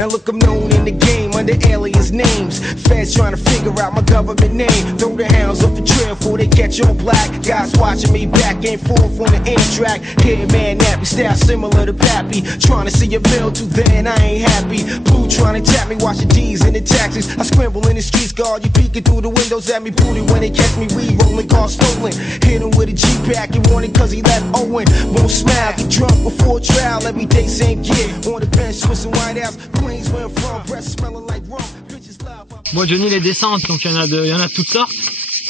Now look, I'm known in the game under alias names. Feds trying to figure out my government name. Throw the hounds off the trail before they catch on black. Guys watching me back and forth on the Amtrak. Here, man, nappy style similar to Pappy. Trying to see a bill too then I ain't happy. Blue trying to tap me, watch the D's in the taxis. I scramble in the streets, guard you peeking through the windows at me. Booty when they catch me re-rolling, car stolen. Hit him with a G-Pack, he wanted cause he left Owen. Won't smile, get drunk before trial. Every day same kid, on the bench, Swiss and White House. Queens where I'm from, breath smelling like rum. Bitches loud. Bon Johnny, les descentes, donc il y en a de toutes sortes.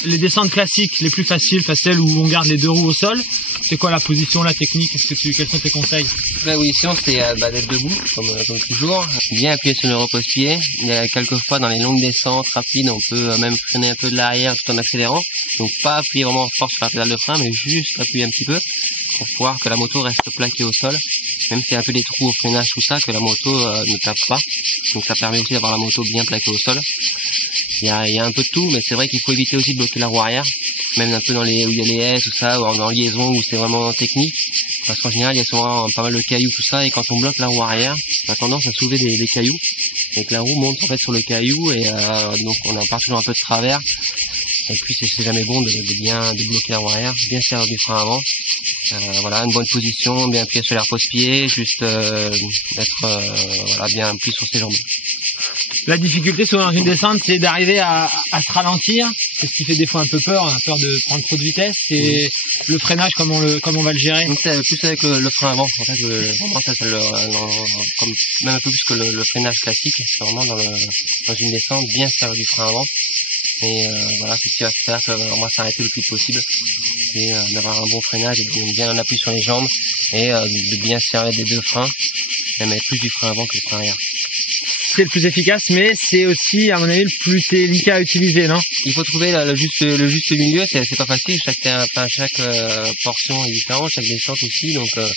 Les descentes classiques, les plus faciles, celles où on garde les deux roues au sol. C'est quoi la position, la technique? Quels sont tes conseils? La position, c'est d'être debout, comme toujours, bien appuyer sur le repose-pied. Il y a quelques fois dans les longues descentes rapides, on peut même freiner un peu de l'arrière tout en accélérant. Donc pas appuyer vraiment fort sur la pédale de frein, mais juste appuyer un petit peu pour pouvoir que la moto reste plaquée au sol. Même s'il y a un peu des trous au freinage, tout ça, que la moto ne tape pas. Donc ça permet aussi d'avoir la moto bien plaquée au sol. Il y a un peu de tout, mais c'est vrai qu'il faut éviter aussi de bloquer la roue arrière, même un peu où il y a les haies, tout ça, ou en liaison où c'est vraiment technique, parce qu'en général il y a souvent pas mal de cailloux, tout ça, et quand on bloque la roue arrière, on a tendance à soulever des cailloux, et que la roue monte en fait sur le caillou, et donc on a toujours un peu de travers, et puis c'est jamais bon de bien bloquer la roue arrière, bien servir du frein avant. Voilà, une bonne position, bien appuyer sur les repose-pieds, juste être bien appuyé sur ses jambes. La difficulté souvent dans une descente, c'est d'arriver à se ralentir. C'est ce qui fait des fois un peu peur. On a peur de prendre trop de vitesse. Et le freinage, comment on va le gérer? Donc c'est plus avec le frein avant. En fait, vraiment comme même un peu plus que le freinage classique. C'est vraiment dans une descente bien servir du frein avant. Et voilà, c'est ce qui va faire qu'on va s'arrêter le plus possible. C'est d'avoir un bon freinage et de bien appuyer sur les jambes et de bien servir des deux freins. Et mettre plus du frein avant que le frein arrière. C'est le plus efficace, mais c'est aussi, à mon avis, le plus délicat à utiliser, non? Il faut trouver le juste milieu, c'est pas facile, chaque portion est différente, chaque descente aussi, donc ça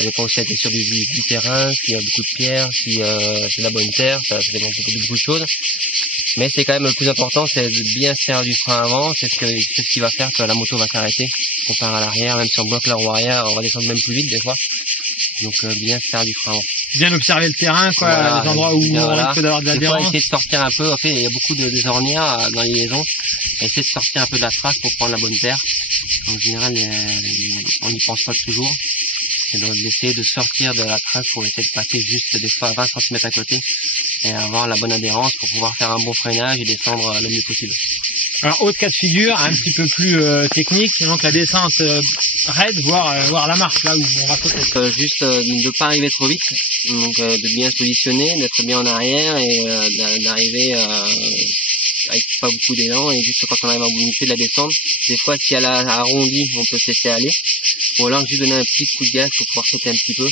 dépend aussi de la texture du terrain, s'il y a beaucoup de pierres, si c'est de la bonne terre, ça dépend de beaucoup de choses. Mais c'est quand même le plus important, c'est de bien se faire du frein avant, c'est ce qui va faire que la moto va s'arrêter. On part à l'arrière, même si on bloque la roue arrière, on va descendre même plus vite des fois. Donc bien se faire du frein avant. Bien observer le terrain, quoi, voilà, les endroits où on risque d'avoir de l'adhérence. Essayer de sortir un peu, en fait, il y a beaucoup de ornières dans les liaisons. Essayer de sortir un peu de la trace pour prendre la bonne terre. En général, on n'y pense pas toujours. C'est d'essayer de sortir de la trace pour essayer de passer juste des fois 20 cm à côté et avoir la bonne adhérence pour pouvoir faire un bon freinage et descendre le mieux possible. Alors, autre cas de figure, un petit peu plus technique, donc la descente raide, voire la marche, là où on va sauter. Juste de ne pas arriver trop vite, donc de bien se positionner, d'être bien en arrière et d'arriver avec pas beaucoup d'élan, et juste quand on arrive à limiter de la descente, des fois si elle a arrondi, on peut se laisser aller, ou alors juste donner un petit coup de gaz pour pouvoir sauter un petit peu,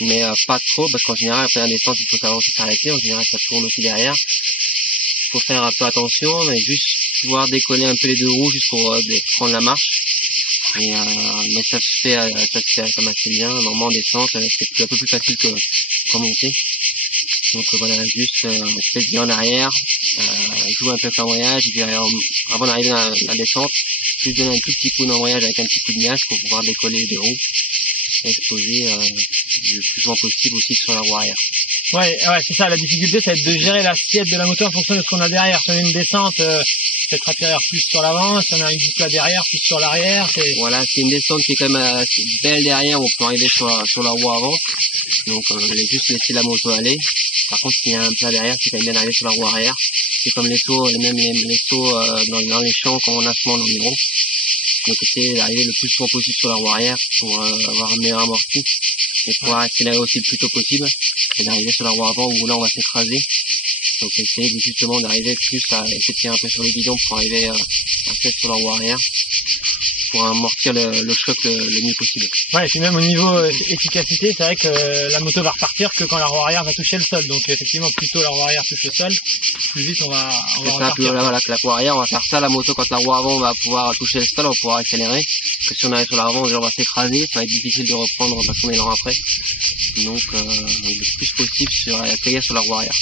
mais pas trop, parce qu'en général après la descente il faut savoir aussi s'arrêter, en général ça tourne aussi derrière. Il faut faire un peu attention, mais juste pouvoir décoller un peu les deux roues juste pour prendre la marche. Et mais ça se fait quand même assez bien. Normalement en descente, c'est un peu plus facile qu'en montée. Donc voilà, juste se bien en arrière, jouer un peu avec l'embrayage, et puis avant d'arriver dans la descente, juste donner un tout petit coup d'embrayage avec un petit coup de gaz pour pouvoir décoller les deux roues et se poser le plus souvent possible aussi sur la roue arrière. Ouais, c'est ça, la difficulté, c'est de gérer l'assiette de la moto en fonction de ce qu'on a derrière. Si on a une descente, peut-être atterrir plus sur l'avant, si on a une boucle là derrière, plus sur l'arrière. Voilà, c'est une descente qui est quand même belle derrière, on peut arriver sur la roue avant. Donc juste laisser la moto aller. Par contre, s'il y a un plat derrière, c'est quand même bien d'arriver sur la roue arrière. C'est comme les sauts, les sauts dans les champs quand on a souvent l'environ. Donc essayer d'arriver le plus souvent possible sur la roue arrière pour avoir un meilleur amorti et pouvoir accélérer aussi le plus tôt possible et d'arriver sur la roue avant où là on va s'écraser. Donc essayer justement d'arriver plus à essayer de tirer un peu sur les guidons pour arriver à faire sur la roue arrière pour amortir le choc le mieux possible. Ouais, et puis même au niveau efficacité, c'est vrai que la moto va repartir que quand la roue arrière va toucher le sol. Donc effectivement, plus tôt la roue arrière touche le sol, plus vite on va repartir. Voilà, que la roue arrière, on va faire ça, la moto, quand la roue avant va pouvoir toucher le sol, on va pouvoir accélérer. Parce que si on arrive sur l'avant, on va s'écraser, ça va être difficile de reprendre parce qu'on est lent après. Donc le plus possible sur la cueillir sur la roue arrière.